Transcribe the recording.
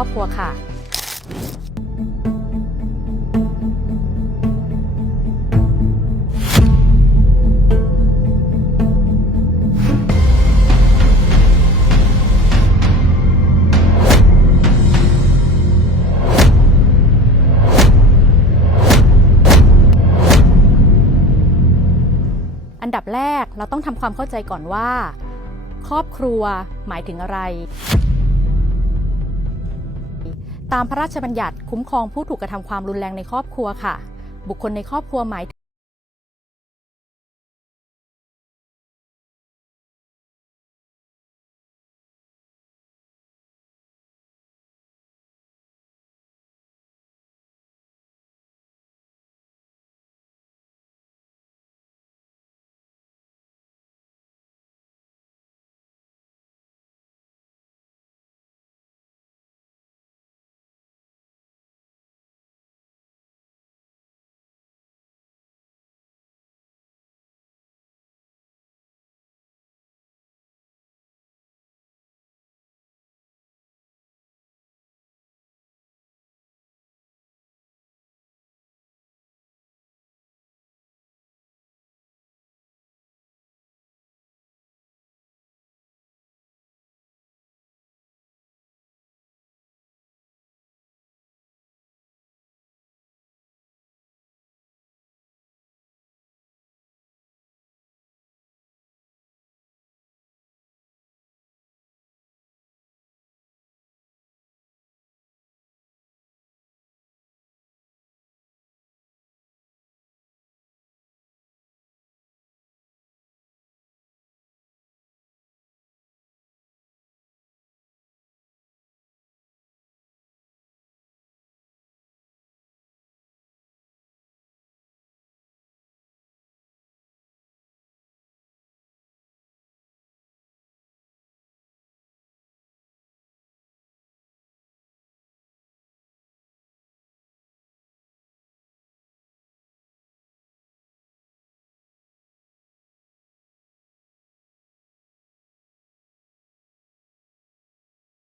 ครอบครัวค่ะ อันดับแรกเราต้องทำความเข้าใจก่อนว่า ครอบครัวหมายถึงอะไรตามพระราชบัญญัติคุ้มครองผู้ถูกกระทำความรุนแรงในครอบครัวค่ะบุคคลในครอบครัวหมาย